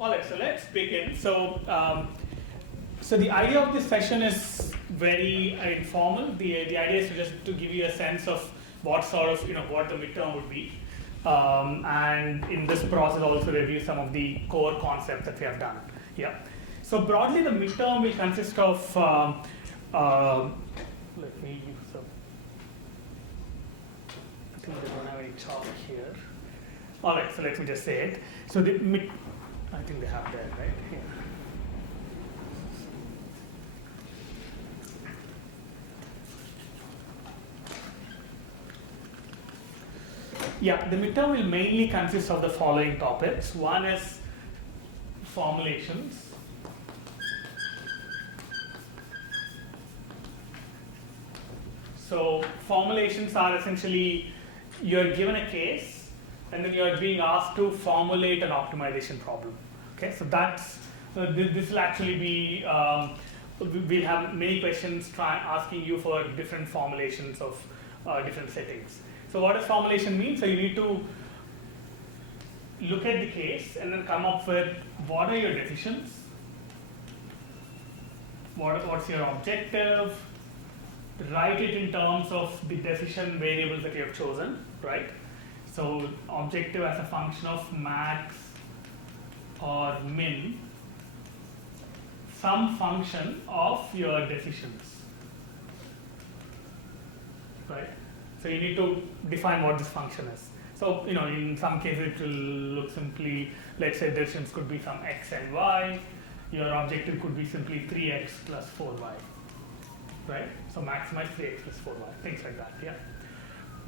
All right, so let's begin. So the idea of this session is very informal. The idea is just to give you a sense of what sort of, what the midterm would be. And in this process also review some of the core concepts that we have done. Yeah. So broadly the midterm will consist of, let me use a, I think they don't have any chalk here. All right, so let me just say it. So the mid, I think they have that right here. Yeah, the midterm will mainly consist of the following topics. One is formulations. So formulations are essentially, you're given a case and then you're being asked to formulate an optimization problem. Okay, so that's, this will actually be, we'll have many questions asking you for different formulations of different settings. So what does formulation mean? So you need to look at the case and then come up with what are your decisions, what's your objective, write it in terms of the decision variables that you have chosen, right? So objective as a function of max or min, some function of your decisions, right? So you need to define what this function is. So, in some cases it will look simply, let's say decisions could be some x and y, your objective could be simply 3x plus 4y, right? So maximize 3x plus 4y, things like that, yeah.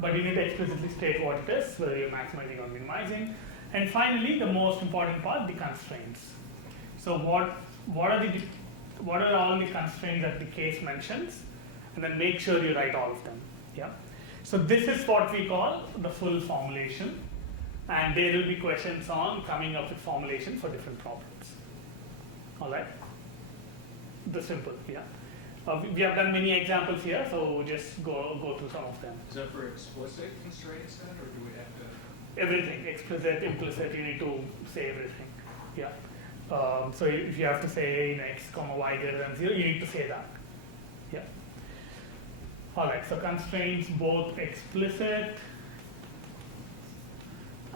But you need to explicitly state what it is, whether you're maximizing or minimizing. And finally, the most important part, the constraints. So what are all the constraints that the case mentions, and then make sure you write all of them, yeah. So this is what we call the full formulation, and there will be questions on coming up with formulation for different problems. All right? The simple, yeah. We have done many examples here, so just go through some of them. Is that for explicit constraints then, or do we have to? Everything, explicit, implicit, you need to say everything, yeah. So if you have to say x comma y greater than 0, you need to say that, yeah. All right, so constraints both explicit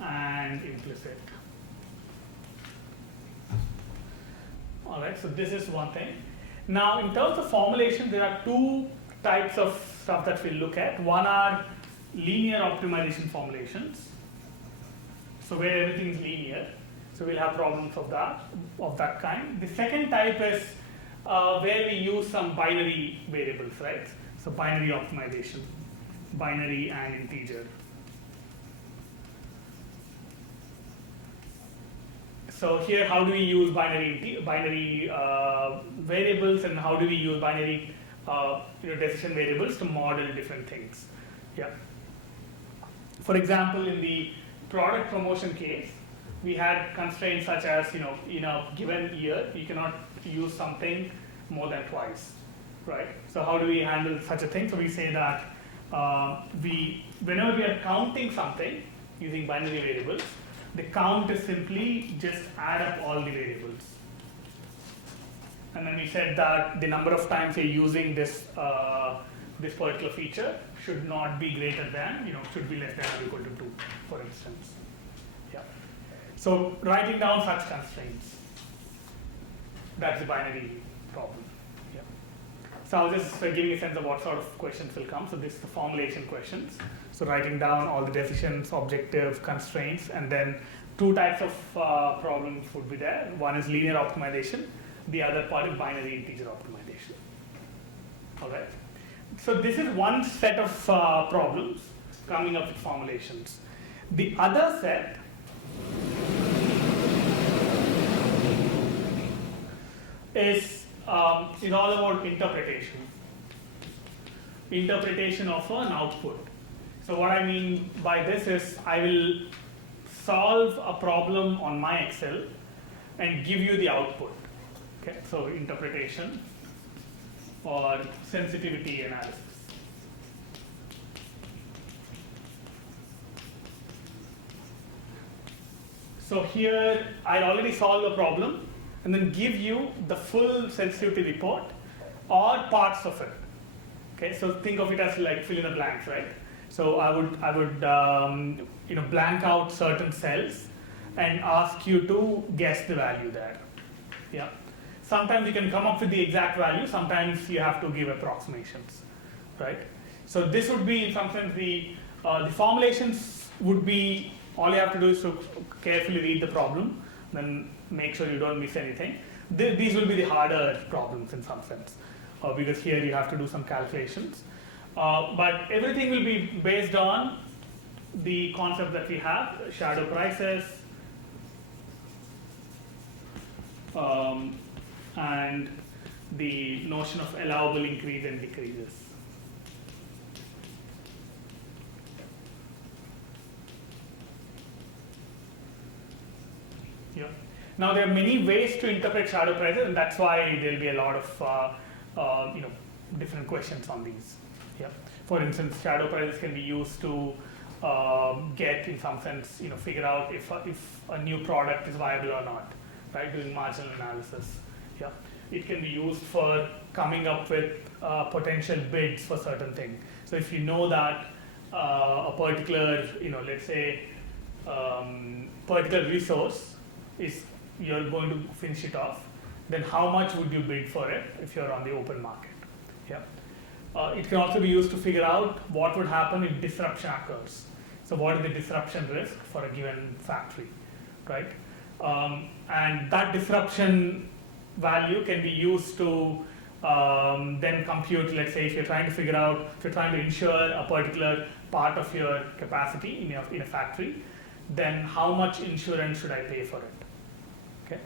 and implicit. All right, so this is one thing. Now, in terms of formulation, there are two types of stuff that we'll look at. One are linear optimization formulations, so where everything is linear. So we'll have problems of that kind. The second type is where we use some binary variables, right? So binary optimization, binary and integer. So here, how do we use binary variables, and how do we use binary decision variables to model different things? Yeah. For example, in the product promotion case, we had constraints such as in a given year you cannot use something more than twice, right? So how do we handle such a thing? So we say that whenever we are counting something using binary variables, the count is simply just add up all the variables. And then we said that the number of times you're using this this particular feature should not be greater than, should be less than or equal to 2, for instance. Yeah. So writing down such constraints, that's the binary problem. Yeah. So I'll just give you a sense of what sort of questions will come. So this is the formulation questions. So writing down all the decisions, objective, constraints, and then two types of problems would be there. One is linear optimization. The other part is binary integer optimization. All right. So this is one set of problems coming up with formulations. The other set is all about interpretation. Interpretation of an output. So what I mean by this is I will solve a problem on my Excel and give you the output. Okay, so interpretation or sensitivity analysis. So here, I already solved the problem and then give you the full sensitivity report or parts of it. Okay, so think of it as like fill in the blanks, right? So I would blank out certain cells and ask you to guess the value there. Yeah. Sometimes you can come up with the exact value. Sometimes you have to give approximations, right? So this would be, in some sense, the formulations would be, all you have to do is to carefully read the problem, then make sure you don't miss anything. These will be the harder problems in some sense, because here you have to do some calculations. But everything will be based on the concept that we have, shadow prices, and the notion of allowable increase and decreases. Yeah. Now there are many ways to interpret shadow prices, and that's why there will be a lot of different questions on these. Yeah. For instance, shadow prices can be used to get, in some sense, figure out if a new product is viable or not, right? Doing marginal analysis. Yeah. It can be used for coming up with potential bids for certain things. So if you know that a particular, let's say, particular resource is, you're going to finish it off, then how much would you bid for it if you're on the open market? Yeah. It can also be used to figure out what would happen if disruption occurs. So what is the disruption risk for a given factory, right? And that disruption value can be used to then compute, let's say, if you're trying to figure out, if you're trying to insure a particular part of your capacity in a factory, then how much insurance should I pay for it? Okay.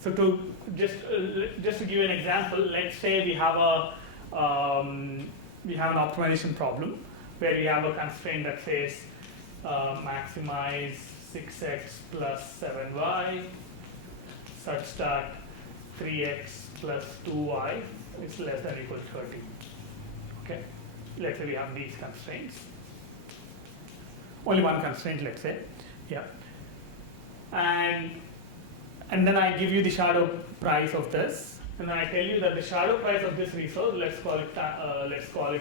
So to just to give you an example, let's say we have an optimization problem where we have a constraint that says maximize 6x plus 7y such that 3x plus 2y is less than or equal to 30. Okay, let's say we have these constraints. Only one constraint, let's say. Yeah. And then I give you the shadow price of this, and then I tell you that the shadow price of this resource, let's call it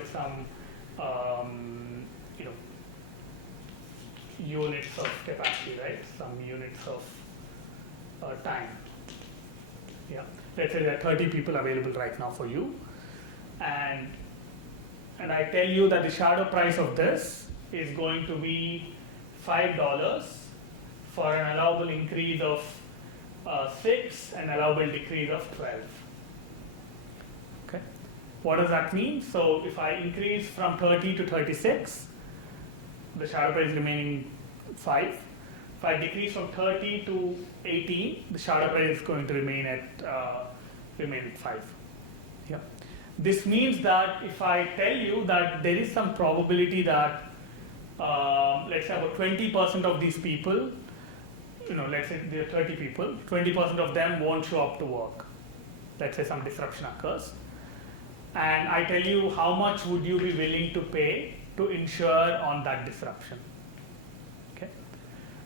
some units of capacity, right? Some units of time. Yeah. Let's say there are 30 people available right now for you, and I tell you that the shadow price of this is going to be $5 for an allowable increase of 6 and allowable decrease of 12. Okay. What does that mean? So if I increase from 30 to 36, the shadow price is remaining 5. If I decrease from 30 to 18, the shadow price is going to remain at 5. Yeah. This means that if I tell you that there is some probability that let's say about 20% of these people, let's say there are 30 people, 20% of them won't show up to work. Let's say some disruption occurs. And I tell you how much would you be willing to pay to insure on that disruption. Okay.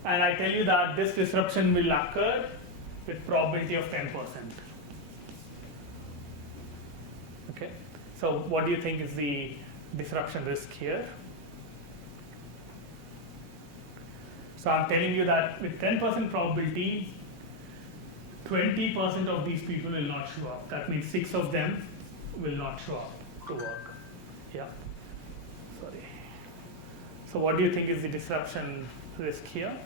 And I tell you that this disruption will occur with probability of 10%. Okay. So what do you think is the disruption risk here? So I'm telling you that with 10% probability, 20% of these people will not show up. That means 6 of them will not show up to work. Yeah. Sorry. So what do you think is the disruption risk here?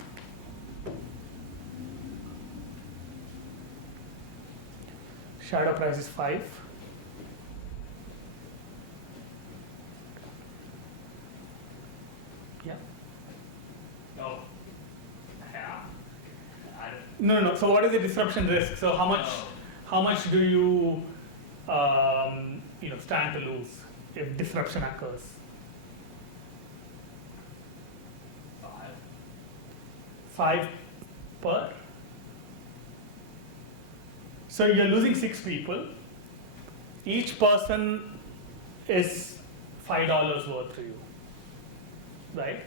Shadow price is 5. Yeah. No. No. So what is the disruption risk? So how much do you stand to lose if disruption occurs? 5 per. So you're losing 6 people. Each person is $5 worth to you, right?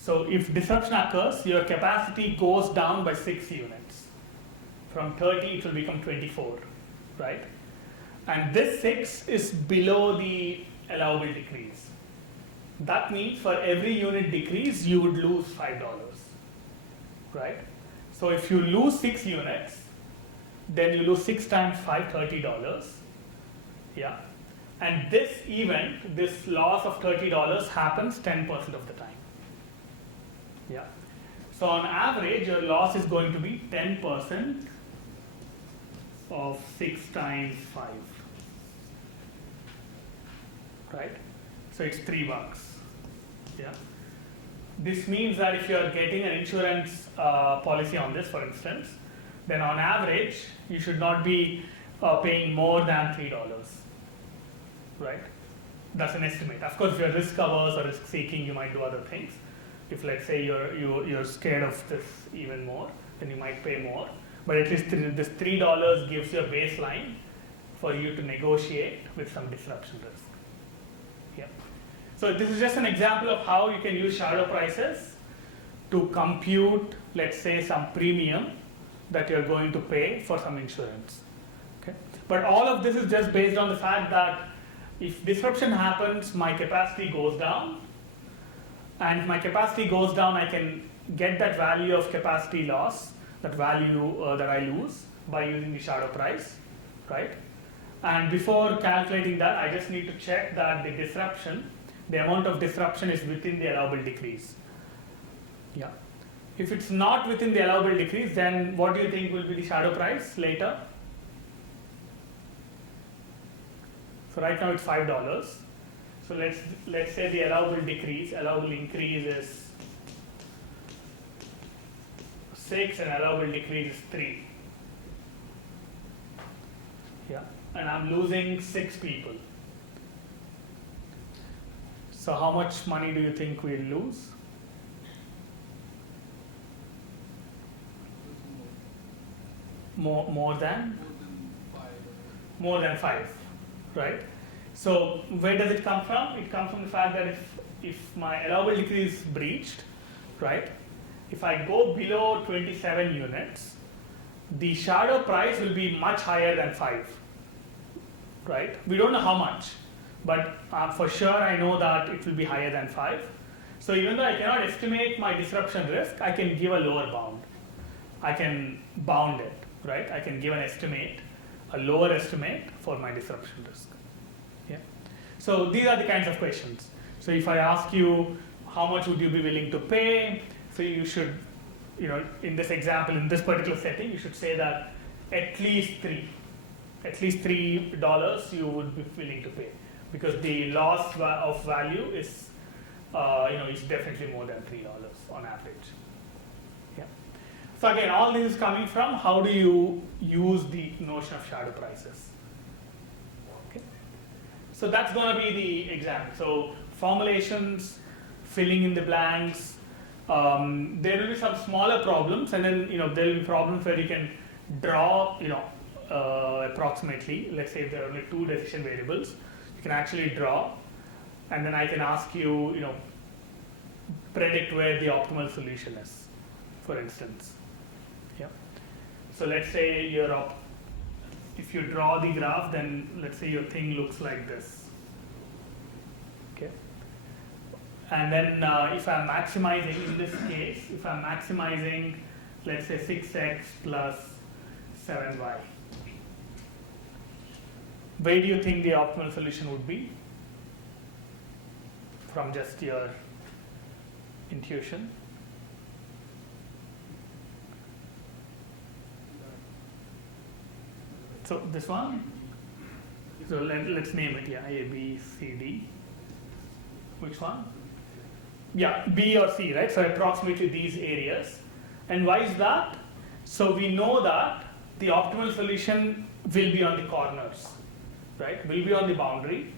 So if disruption occurs, your capacity goes down by 6 units. From 30, it will become 24, right? And this 6 is below the allowable decrease. That means for every unit decrease, you would lose $5, right? So if you lose 6 units, then you lose 6 times 5, $30. Yeah. And this event, this loss of $30 happens 10% of the time. Yeah. So on average, your loss is going to be 10% of 6 times 5. Right? So it's $3. Yeah. This means that if you are getting an insurance policy on this, for instance, then on average, you should not be paying more than $3. Right? That's an estimate. Of course, if you're risk averse or risk seeking, you might do other things. If let's say you're scared of this even more, then you might pay more. But at least this $3 gives you a baseline for you to negotiate with some disruption risk. Yeah. So this is just an example of how you can use shadow prices to compute, let's say, some premium that you're going to pay for some insurance. Okay. But all of this is just based on the fact that if disruption happens, my capacity goes down. And if my capacity goes down, I can get that value of capacity loss, that value that I lose by using the shadow price, right? And before calculating that, I just need to check that the disruption, the amount of disruption is within the allowable decrease. Yeah. If it's not within the allowable decrease, then what do you think will be the shadow price later? So right now it's $5. So let's say the allowable increase is 6 and allowable decrease is 3. Yeah, and I'm losing 6 people. So how much money do you think we'll lose? More than 5, right? So where does it come from? It comes from the fact that if my allowable decrease is breached, right? If I go below 27 units, the shadow price will be much higher than 5, right? We don't know how much, but for sure I know that it will be higher than 5. So even though I cannot estimate my disruption risk, I can give a lower bound. I can bound it, right? I can give an estimate, a lower estimate for my disruption risk. Yeah. So these are the kinds of questions. So if I ask you, how much would you be willing to pay? So you should, in this example, in this particular setting, you should say that at least $3 you would be willing to pay, because the loss of value is, is definitely more than $3 on average. Yeah. So again, all this is coming from how do you use the notion of shadow prices. Okay. So that's going to be the example. So formulations, filling in the blanks. There will be some smaller problems, and then there will be problems where you can draw approximately. Let's say if there are only 2 decision variables, you can actually draw, and then I can ask you, predict where the optimal solution is, for instance. Yeah. So let's say if you draw the graph, then let's say your thing looks like this. Okay. And then if I'm maximizing, in this case, if I'm maximizing, let's say 6x plus 7y, where do you think the optimal solution would be from just your intuition? So this one? So let's name it, yeah, A, B, C, D. Which one? Yeah, B or C, right? So approximately these areas. And why is that? So we know that the optimal solution will be on the corners, right? Will be on the boundary,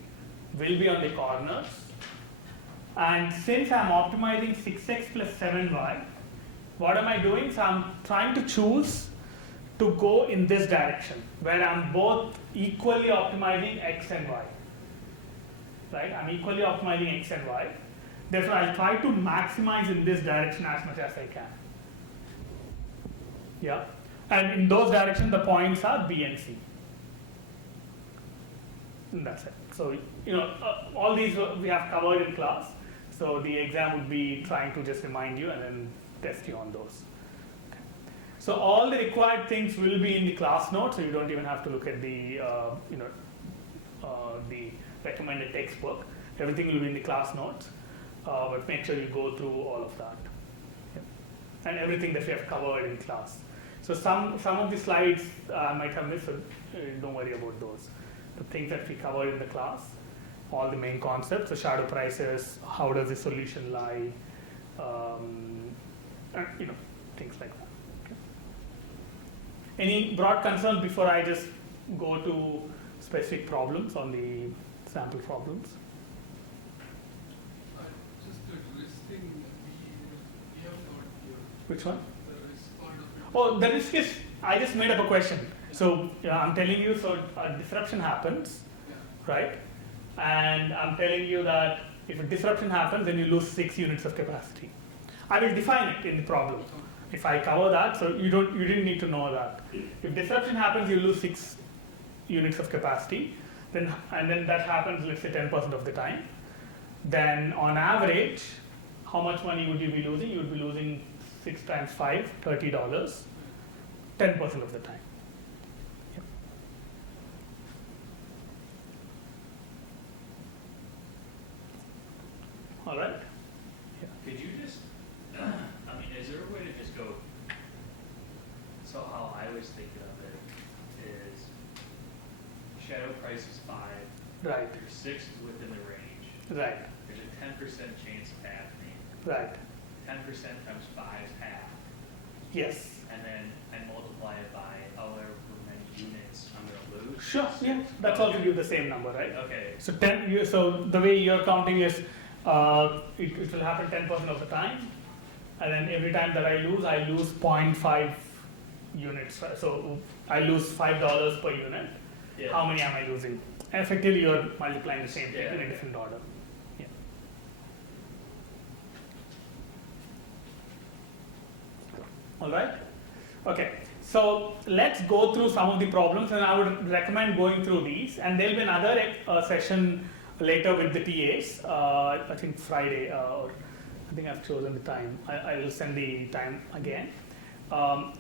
will be on the corners. And since I'm optimizing 6x plus 7y, what am I doing? So I'm trying to choose to go in this direction, where I'm both equally optimizing x and y. Right? I'm equally optimizing x and y. Therefore, I'll try to maximize in this direction as much as I can. Yeah, and in those directions, the points are B and C. And that's it. So, all these we have covered in class. So the exam would be trying to just remind you and then test you on those. Okay. So all the required things will be in the class notes, so you don't even have to look at the the recommended textbook. Everything will be in the class notes, but make sure you go through all of that. Yeah. And everything that we have covered in class. So some of the slides I might have missed, so don't worry about those. The things that we covered in the class, all the main concepts, the shadow prices, how does the solution lie, and things like that. Okay. Any broad concerns before I just go to specific problems on the sample problems? Just the listing we have not here. Which one? The risk part of it. Oh, the risk is, I just made up a question. So I'm telling you, so a disruption happens, Yeah. right? And I'm telling you that if a disruption happens, then you lose 6 units of capacity. I will define it in the problem. If I cover that, so you didn't need to know that. If disruption happens, you lose 6 units of capacity, and then that happens, let's say 10% of the time. Then on average, how much money would you be losing? You would be losing 6 times 5, $30, 10% of the time. Yep. All right. Could you just, I mean, is there a way to just go, so how I was thinking of it is shadow price is 5, Right. there's 6 within the range, Right. there's a 10% chance of happening, Right. 10% times 5 is half, Yes. and then I multiply it by however many units I'm gonna lose. Sure. Yeah. That's all give you the same number, right? Okay, So so the way you're counting is it will happen 10% of the time, and then every time that I lose 0.5 units. Right? So I lose $5 per unit. yeah. How many am I losing? Effectively, you're multiplying the same thing in a Yeah. different order. Yeah. All right. Okay. So let's go through some of the problems, and I would recommend going through these. And there'll be another session later with the TAs. I think Friday, or I think I've chosen the time. I will send the time again.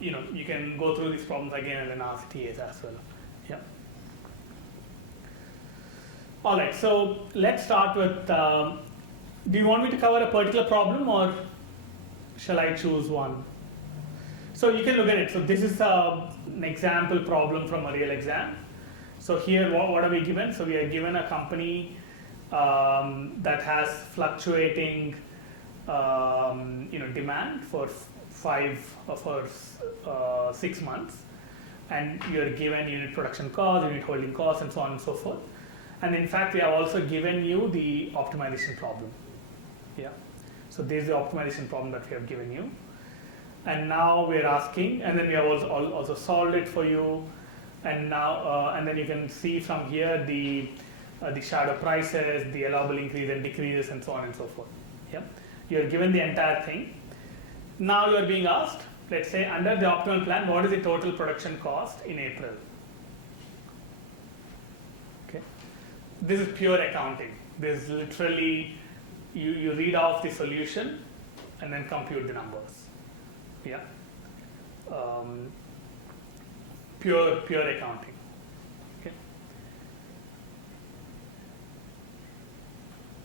You can go through these problems again and then ask TAs as well. Yeah. All right, so let's start with, do you want me to cover a particular problem, or shall I choose one? So you can look at it. So this is an example problem from a real exam. So here, what are we given? So we are given a company that has fluctuating demand for 6 months, and you're given unit production cost, unit holding cost, and so on and so forth. And in fact, we have also given you the optimization problem. Yeah. So this is the optimization problem that we have given you. And now we're asking, and then we have also solved it for you. And now, and then you can see from here the shadow prices, the allowable increase and decreases, and so on and so forth. Yeah. You're given the entire thing. Now you're being asked, let's say under the optimal plan, what is the total production cost in April? Okay. This is pure accounting. This is literally, you read off the solution and then compute the numbers. Yeah. Pure accounting. Okay.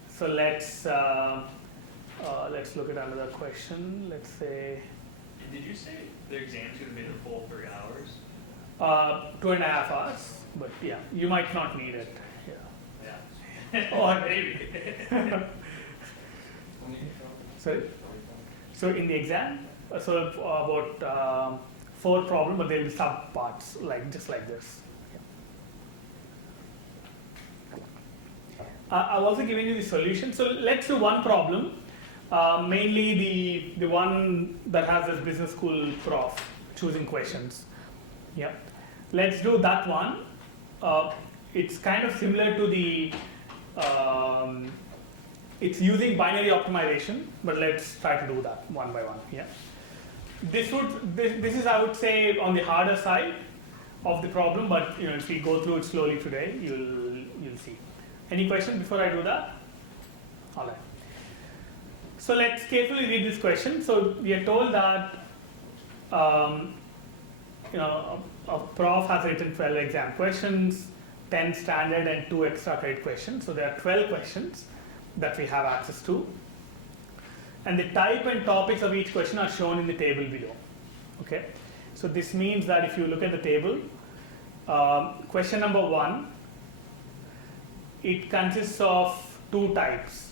So let's look at another question. Let's say. Did you say the exam's going to be the full 3 hours? 2.5 hours, but yeah, you might not need it. Yeah. Or maybe. Sorry. So in the exam, so about 4 problems, but there will be sub parts just like this. I've also given you the solution. So let's do one problem, mainly the one that has this business school prof choosing questions. Yeah, let's do that one. It's kind of similar to the it's using binary optimization, but let's try to do that one by one. Yeah. This is, I would say, on the harder side of the problem, but if we go through it slowly today, you'll see. Any questions before I do that? All right. So let's carefully read this question. So we are told that a prof has written 12 exam questions, 10 standard and 2 extra credit questions. So there are 12 questions that we have access to. And the type and topics of each question are shown in the table below. Okay. So this means that if you look at the table, question number 1, it consists of 2 types.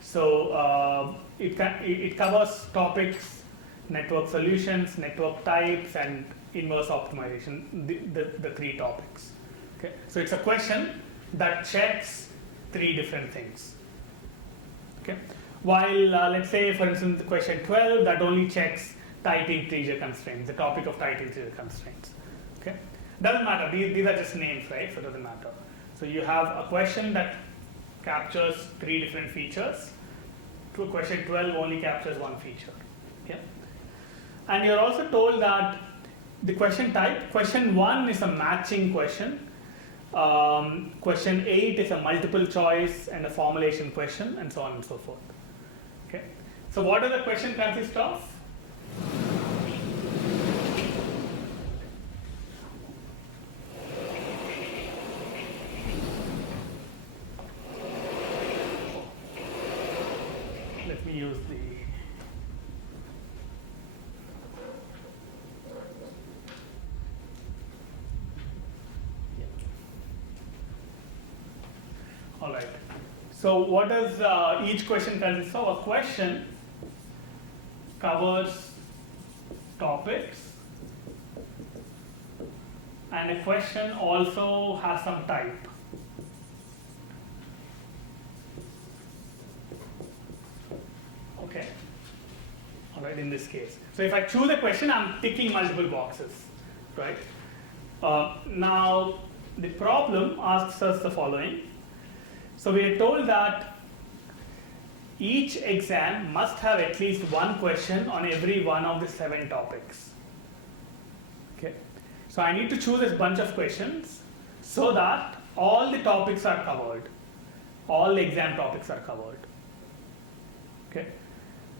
So it covers topics, network solutions, network types, and inverse optimization, the 3 topics. Okay. So it's a question that checks 3 different things. Okay. While let's say, for instance, the question 12 that only checks tight integer constraints, the topic of tight integer constraints. Okay. Doesn't matter. These are just names, right? So it doesn't matter. So you have a question that captures 3 different features. To question 12 only captures 1 feature. Yeah. And you're also told that the question type, question 1 is a matching question. Question 8 is a multiple choice and a formulation question, and so on and so forth. Okay. So what does the question consist of? Let me use the all right. So what does each question consist of? A question covers topics, and a question also has some type. Okay. All right, in this case. So if I choose a question, I'm ticking multiple boxes, right? Now, the problem asks us the following. So we are told that each exam must have at least 1 question on every one of the 7 topics. Okay. So I need to choose a bunch of questions so that all the topics are covered. All the exam topics are covered. Okay.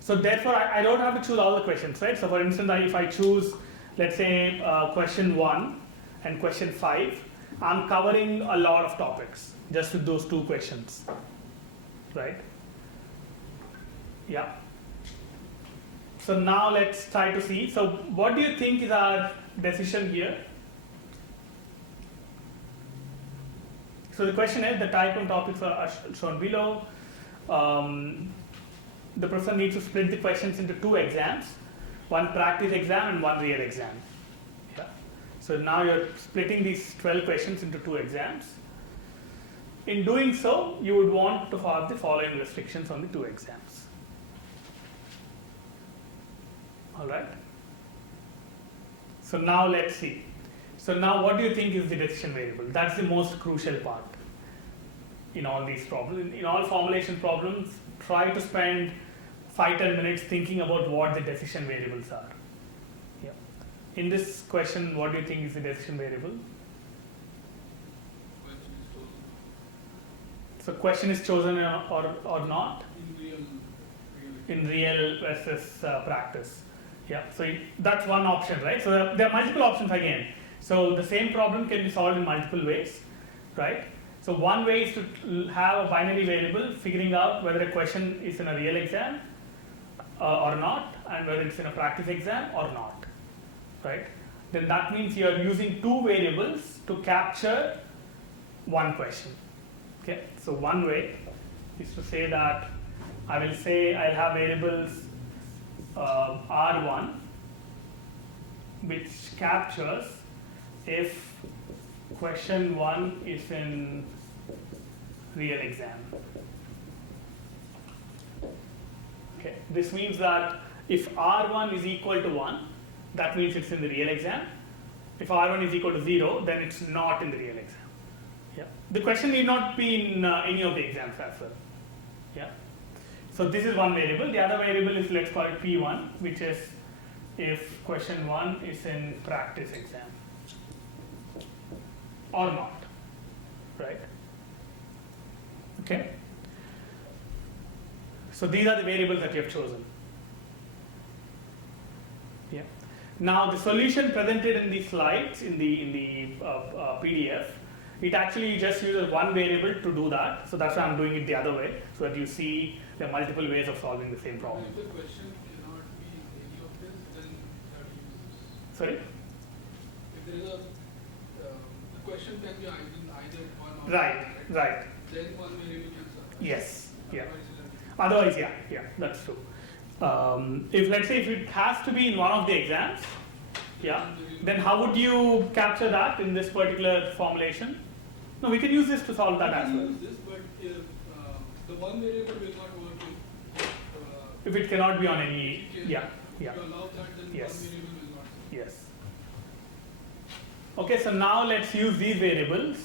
So therefore, I don't have to choose all the questions, right? So for instance, if I choose, let's say, question 1 and question 5, I'm covering a lot of topics just with those 2 questions, right? Yeah. So now let's try to see. So what do you think is our decision here? So the question is, the type and topics are shown below. The person needs to split the questions into 2 exams, 1 practice exam and 1 real exam. Yeah. So now you're splitting these 12 questions into 2 exams. In doing so, you would want to have the following restrictions on the 2 exams. All right. So now let's see. So now what do you think is the decision variable? That's the most crucial part in all these problems. In all formulation problems, try to spend 5-10 minutes thinking about what the decision variables are. Yeah. In this question, what do you think is the decision variable? So question is chosen or not? In real versus practice. Yeah, so that's one option, right? So there are multiple options again. So the same problem can be solved in multiple ways, right? So one way is to have a binary variable figuring out whether a question is in a real exam or not, and whether it's in a practice exam or not, right? Then that means you're using 2 variables to capture 1 question. Okay, so one way is to say that I will say I'll have variables R1, which captures if question 1 is in real exam. Okay, this means that if R1 is equal to 1, that means it's in the real exam. If R1 is equal to 0, then it's not in the real exam. Yeah. The question need not be in any of the exams as well. Yeah. So this is one variable. The other variable is, let's call it P1, which is if question 1 is in practice exam or not, right? Okay. So these are the variables that you have chosen. Yeah. Now the solution presented in the slides in the PDF, it actually just uses one variable to do that. So that's why I'm doing it the other way, so that you see there are multiple ways of solving the same problem. If the question cannot be any of this, then how do you use this? Sorry? If there is a, the question can be either one or Right, right. then one variable can suffice. Yes, yeah. Otherwise, Otherwise, yeah, that's true. If let's say if it has to be in one of the exams, yeah, then how would you capture that in this particular formulation? No, we can use this to solve that as well. use this, but if the one variable will not work If it cannot be on any, yeah, yeah, if you allow that, then Yes. one variable will not. yes. Okay, so now let's use these variables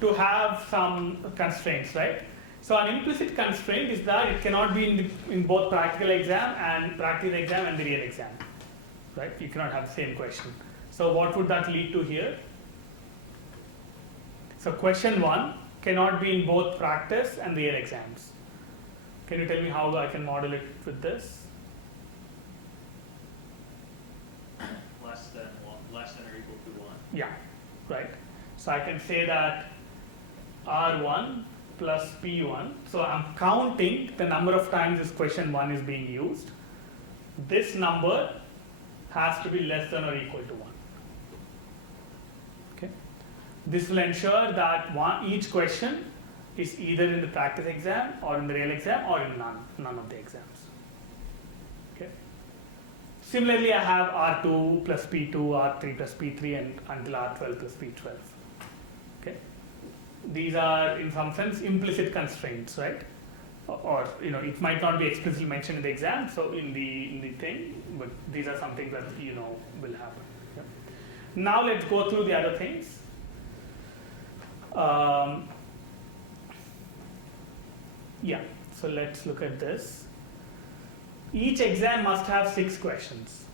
to have some constraints, right? So an implicit constraint is that it cannot be in both practical exam and practice exam and the real exam, right? You cannot have the same question. So what would that lead to here? So question 1 cannot be in both practice and real exams. Can you tell me how I can model it with this? Less than or equal to 1. Yeah, right. So I can say that R1 plus P1. So I'm counting the number of times this question 1 is being used. This number has to be less than or equal to 1. Okay. This will ensure that each question is either in the practice exam or in the real exam or in none of the exams. Okay. Similarly, I have R2 plus P2, R3 plus P3, and until R12 plus P12. Okay. These are, in some sense, implicit constraints, right? Or it might not be explicitly mentioned in the exam, so in the thing, but these are some things that will happen. Yeah. Now let's go through the other things. Yeah. So let's look at this. Each exam must have 6 questions.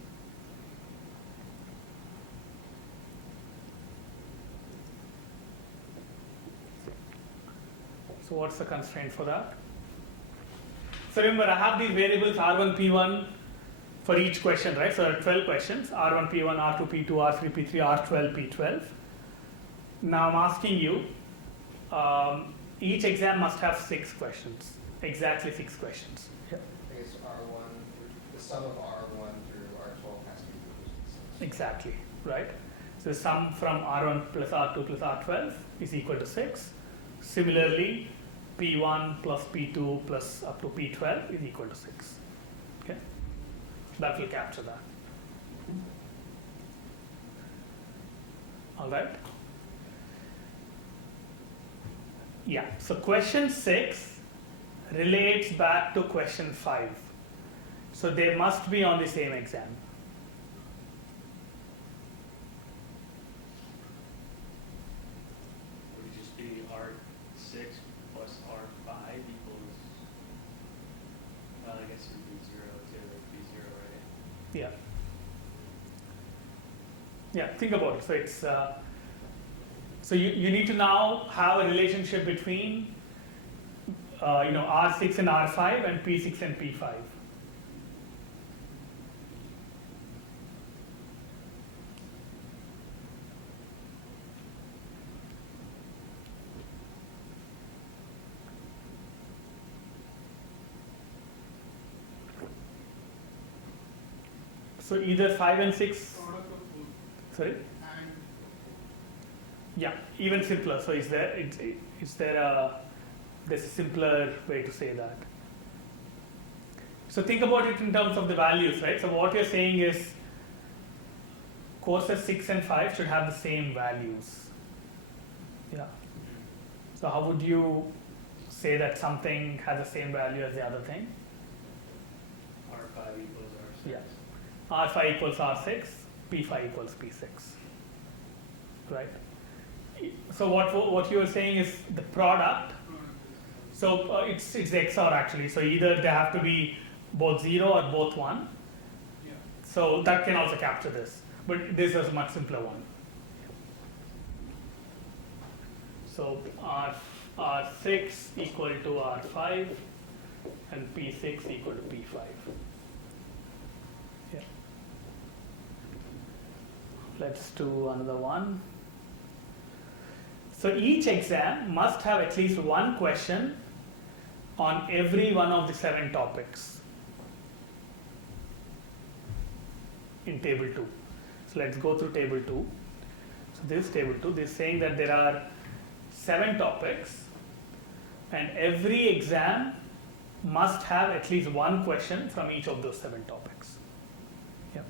So what's the constraint for that? So remember, I have these variables R1, P1 for each question, right? So there are 12 questions, R1, P1, R2, P2, R3, P3, R12, P12. Now I'm asking you, each exam must have 6 questions, exactly 6 questions. Yeah. I guess R1, the sum of R1 through R12 has to be equal to 6. Exactly, right? So the sum from R1 plus R2 plus R12 is equal to 6. Similarly, P1 plus P2 plus up to P12 is equal to 6. Okay, that will capture that. All right. Yeah, so question 6 relates back to question 5. So they must be on the same exam. Would it just be R6 plus R5 equals, well, I guess it would be 0 too, it would be 0, right? Yeah. Yeah, think about it. So it's so you need to now have a relationship between R6 and R5 and P6 and P5. So either 5 and 6. Product of both. Sorry. And Yeah, even simpler. So is there's a simpler way to say that? So think about it in terms of the values, right? So what you're saying is courses 6 and 5 should have the same values. Yeah. So how would you say that something has the same value as the other thing? R5 equals R6. Yeah. R5 equals R6, P5 equals P6. Right? So what you are saying is the product. product is So it's the XOR actually. So either they have to be both 0 or both 1. Yeah. So that can also capture this. But this is a much simpler one. So R6 equal to R5 and P6 equal to P5. Yeah. Let's do another one. So each exam must have at least one question on every one of the 7 topics in table 2. So let's go through table 2. So this is table 2. This is saying that there are 7 topics and every exam must have at least one question from each of those 7 topics. Yeah.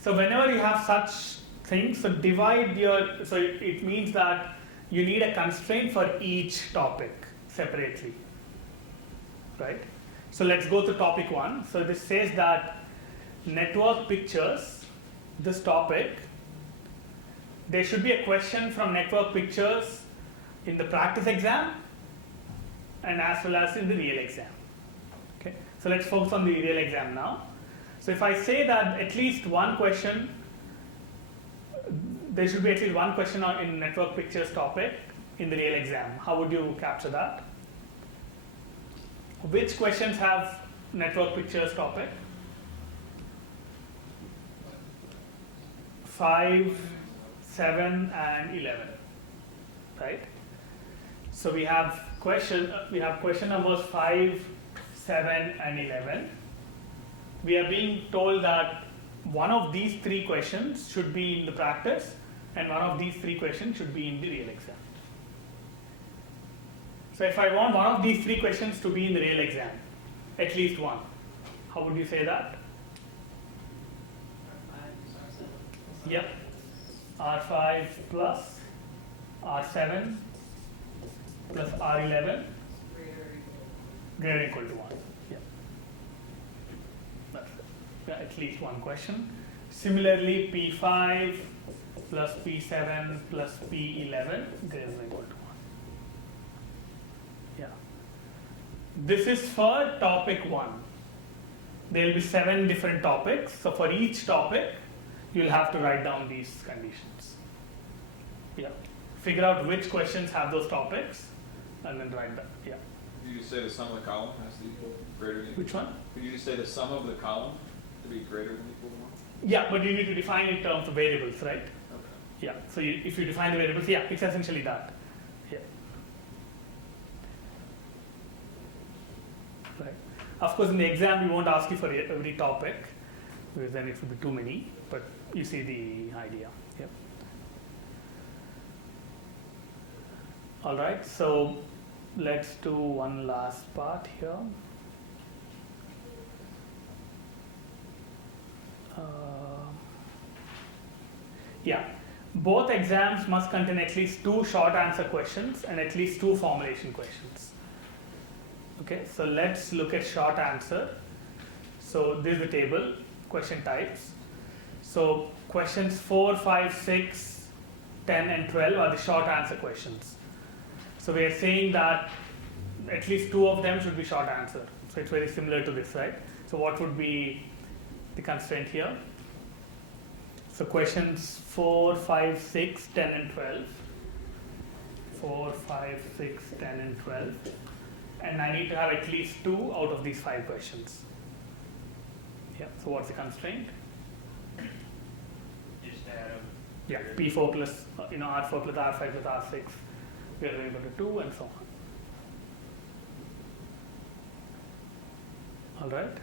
So whenever you have such things, so divide your, so it means that you need a constraint for each topic separately, right? So let's go to topic 1. So this says that network pictures, this topic, there should be a question from network pictures in the practice exam and as well as in the real exam. Okay, so let's focus on the real exam now. So if I say that at least one question, there should be at least one question in network pictures topic in the real exam, how would you capture that? Which questions have network pictures topic? 5, 7, and 11, right? So we have question numbers 5, 7, and 11. We are being told that one of these 3 questions should be in the practice and one of these 3 questions should be in the real exam. So if I want one of these 3 questions to be in the real exam, at least one, how would you say that? Yep, R5 plus R7 plus R11 greater or equal to 1. Yeah. That's it. Yeah, at least one question. Similarly, P5 plus P7 plus P11 greater than or equal to 1. Yeah. This is for topic 1. There will be 7 different topics. So for each topic, you'll have to write down these conditions. Yeah. Figure out which questions have those topics and then write them. Yeah. Did you just say the sum of the column has to equal greater than equal? Which one? Did you just say the sum of the column to be greater than equal to 1? Yeah, but you need to define it in terms of variables, right? Okay. Yeah. So if you define the variables, yeah, it's essentially that. Yeah. Right. Of course, in the exam, we won't ask you for every topic because then it would be too many. But you see the idea. Yeah. All right. So let's do one last part here. Yeah, both exams must contain at least 2 short answer questions and at least 2 formulation questions. Okay, so let's look at short answer. So this is the table, question types. So questions 4, 5, 6, 10, and 12 are the short answer questions. So we are saying that at least 2 of them should be short answer. So it's very similar to this, right? So what would be the constraint here? So questions 4, 5, 6, 10, and 12. 4, 5, 6, 10, and 12. And I need to have at least 2 out of these 5 questions. Yeah, so what's the constraint? Just add them. Yeah, P4 plus, R4 plus R5 plus R6. We are equal to 2 and so on. All right.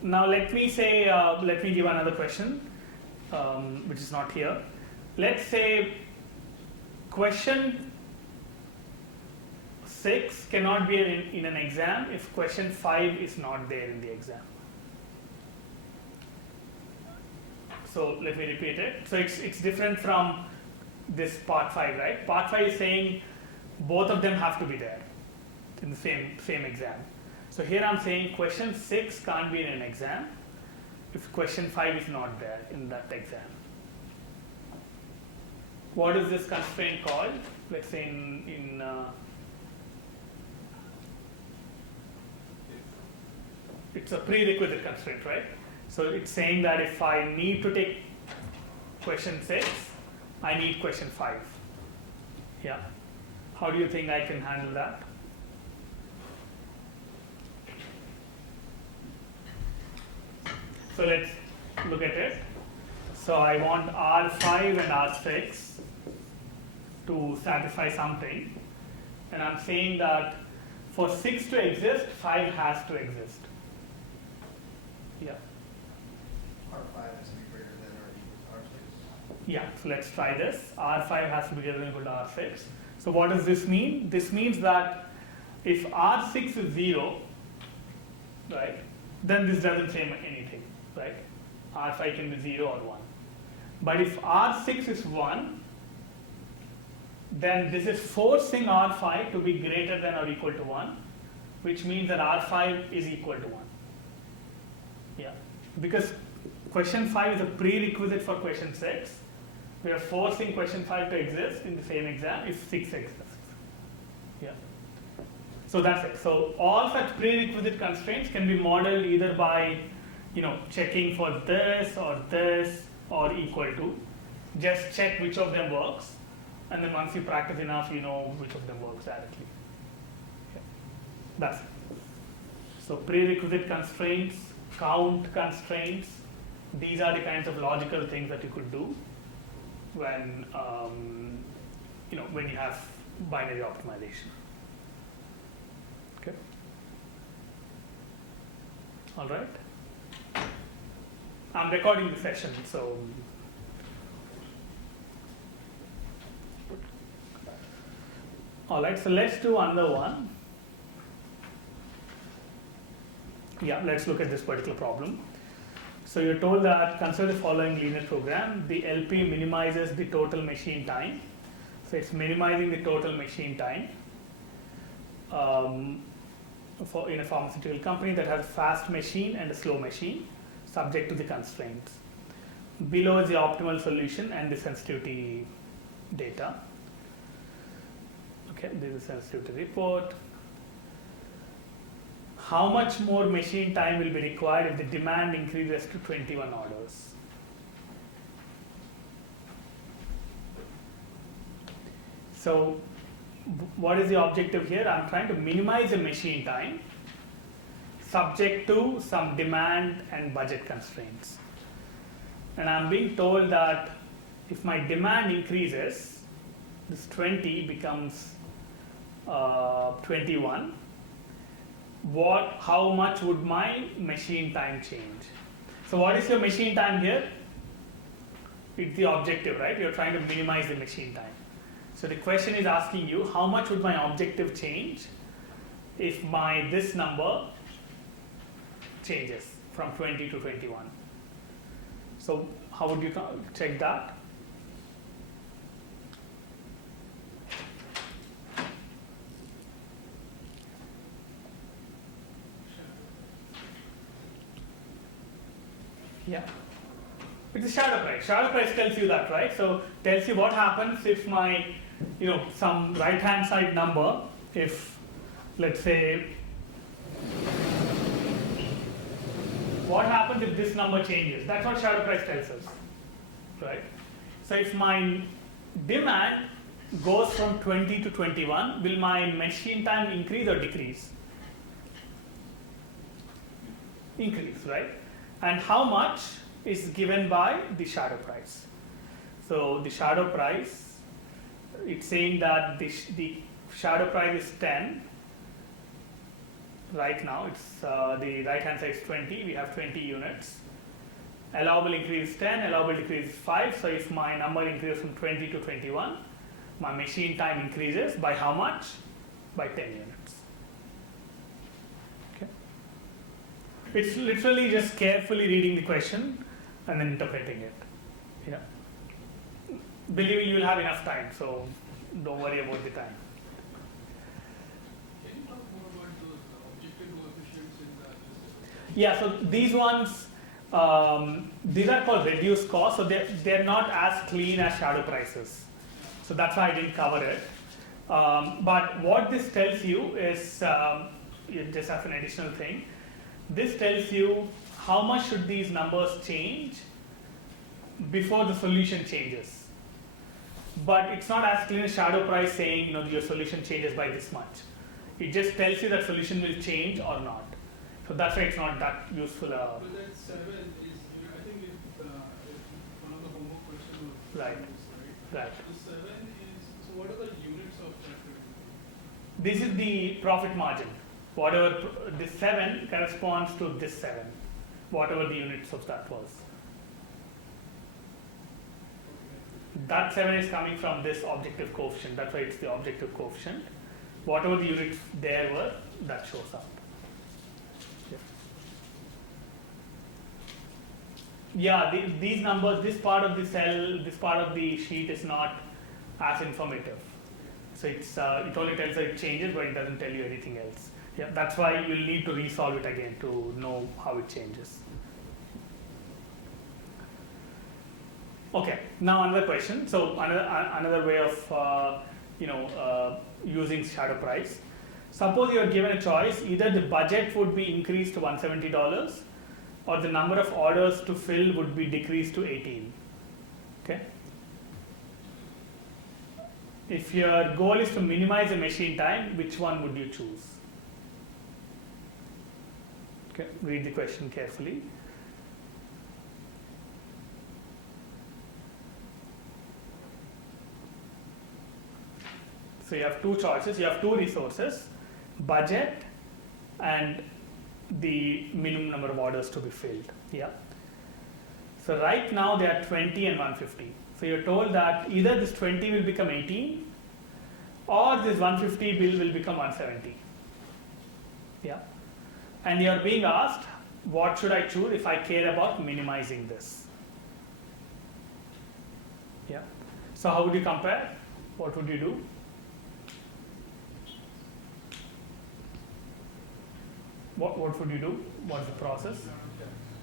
Now let me say, let me give another question, which is not here. Let's say question 6 cannot be in an exam if question 5 is not there in the exam. So let me repeat it. So it's different from this part 5, right? Part 5 is saying both of them have to be there in the same exam. So here I'm saying question 6 can't be in an exam if question 5 is not there in that exam. what is this constraint called? Let's say it's a prerequisite constraint, right? So it's saying that if I need to take question 6, I need question 5. Yeah. How do you think I can handle that? So let's look at it. So I want R5 and R6 to satisfy something. And I'm saying that for 6 to exist, 5 has to exist. Yeah. R5 has to be greater than or equal to R6. Yeah, so let's try this. R5 has to be greater than or equal to R6. So what does this mean? This means that if R6 is 0, right, then this doesn't say anything, right? R5 can be 0 or 1. But if R6 is 1, then this is forcing R5 to be greater than or equal to 1, which means that R5 is equal to 1. Yeah, because question 5 is a prerequisite for question 6. We are forcing question 5 to exist in the same exam if 6 exists. Yeah. So that's it. So all such prerequisite constraints can be modeled either by, checking for this or equal to. Just check which of them works, and then once you practice enough, you know which of them works directly. Yeah. That's it. So prerequisite constraints, count constraints, these are the kinds of logical things that you could do when when you have binary optimization. Okay. All right. I'm recording the session, so. All right, so let's do another one. Yeah, let's look at this particular problem. So you're told that consider the following linear program. The LP minimizes the total machine time. So it's minimizing the total machine time in a pharmaceutical company that has a fast machine and a slow machine, subject to the constraints. Below is the optimal solution and the sensitivity data. Okay, this is sensitivity report. How much more machine time will be required if the demand increases to 21 orders? So what is the objective here? I'm trying to minimize the machine time subject to some demand and budget constraints. And I'm being told that if my demand increases, this 20 becomes 21. How much would my machine time change? So what is your machine time here? It's the objective, right? You're trying to minimize the machine time. So the question is asking you, how much would my objective change if this number changes from 20 to 21? So how would you check that? Yeah, it's a shadow price. Shadow price tells you that, right? So tells you what happens if my, some right-hand side number, if let's say, what happens if this number changes? That's what shadow price tells us, right? So if my demand goes from 20 to 21, will my machine time increase or decrease? Increase, right? And how much is given by the shadow price? So the shadow price, it's saying that the shadow price is 10. Right now, it's the right hand side is 20. We have 20 units. Allowable increase is 10. Allowable decrease is 5. So if my number increases from 20 to 21, my machine time increases by how much? By 10 units. It's literally just carefully reading the question and then interpreting it. Yeah. Believe me, you will have enough time, so don't worry about the time. Can you talk more about those objective coefficients in the Yeah, so these ones, these are called reduced cost, so they're not as clean as shadow prices. So that's why I didn't cover it. But what this tells you is, just as an additional thing, this tells you how much should these numbers change before the solution changes. But it's not as clean as shadow price saying, your solution changes by this much. It just tells you that solution will change or not. So that's why it's not that useful. But that 7 is, I think if one of the homework questions was Right. this, right? Right. The 7 is, so what are the units of that? This is the profit margin. Whatever this 7 corresponds to this 7, whatever the units of that was. That 7 is coming from this objective coefficient. That's why it's the objective coefficient. Whatever the units there were, that shows up. Yeah, these numbers, this part of the cell, this part of the sheet is not as informative. So it only tells that it changes, but it doesn't tell you anything else. Yeah, that's why you'll need to resolve it again to know how it changes. Okay, now another question. So another way of using shadow price. Suppose you are given a choice, either the budget would be increased to $170 or the number of orders to fill would be decreased to 18. Okay. If your goal is to minimize the machine time, which one would you choose? Okay, read the question carefully. So you have two choices, you have two resources, budget and the minimum number of orders to be filled. Yeah. So right now they are 20 and 150. So you're told that either this 20 will become 18 or this 150 bill will become 170. Yeah. And you're being asked, what should I choose if I care about minimizing this? Yeah. So how would you compare? What would you do? What would you do? What's the process?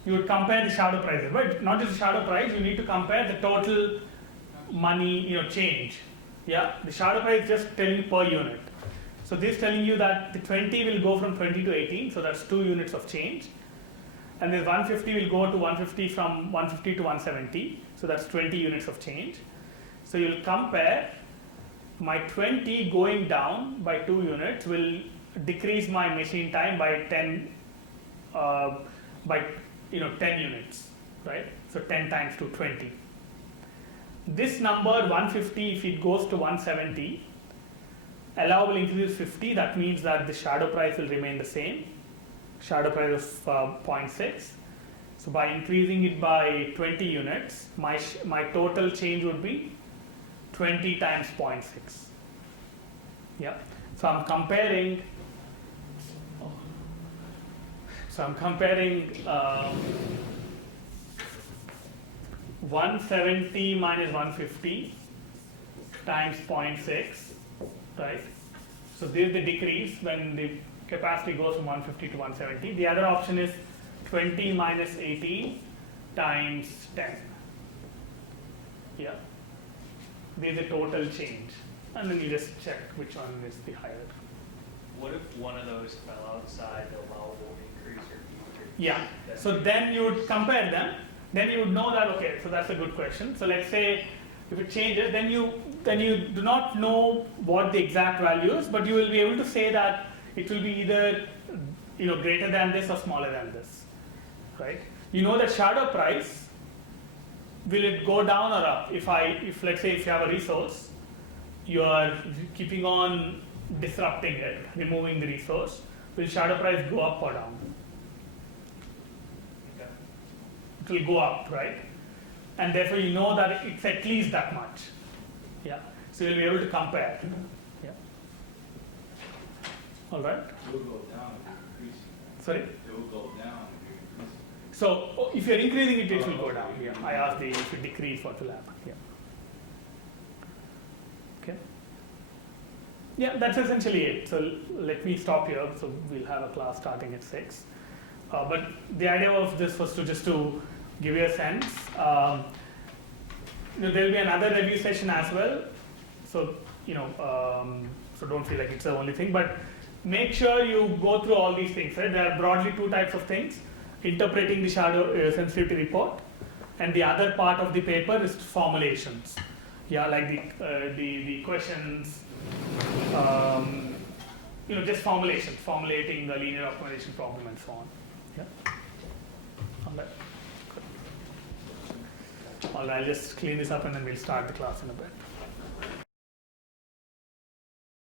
You would compare the shadow prices, but not just the shadow price, you need to compare the total money, change. Yeah, the shadow price is just telling per unit. So this is telling you that the 20 will go from 20 to 18, so that's 2 units of change. And this 150 will go to 150 from 150 to 170, so that's 20 units of change. So you'll compare my 20 going down by 2 units will decrease my machine time by 10 10 units, right? So 10 times to 20. This number 150, if it goes to 170, allowable increase is 50. That means that the shadow price will remain the same. Shadow price of 0.6. So by increasing it by 20 units, my total change would be 20 times 0.6. Yeah. So I'm comparing. 170 minus 150 times 0.6, right? So this is the decrease when the capacity goes from 150 to 170. The other option is 20 minus 18 times 10. Yeah. This is the total change. And then you just check which one is the higher. What if one of those fell outside the allowable increase or decrease? Yeah, so then you would compare them, then you would know that, okay, so that's a good question. So let's say if it changes, then you do not know what the exact value is, but you will be able to say that it will be either greater than this or smaller than this, right? You know that shadow price, will it go down or up? If let's say if you have a resource, you are keeping on disrupting it, removing the resource, will shadow price go up or down? Okay. It will go up, right? And therefore you know that it's at least that much. Yeah. So you'll be able to compare. Yeah. All right. It will go down if you're increasing. Sorry? It will go down if you're increasing. So if you're increasing it, it will go down. Yeah. I asked if you decrease, what will happen? Yeah. Okay. Yeah, that's essentially it. So let me stop here. So we'll have a class starting at 6. But the idea of this was to give you a sense. There will be another review session as well. So, so don't feel like it's the only thing, but make sure you go through all these things, right? There are broadly two types of things: interpreting the shadow sensitivity report, and the other part of the paper is formulations. Yeah, like the questions, just formulating the linear optimization problem and so on. Yeah. All right. Good. All right, I'll just clean this up and then we'll start the class in a bit.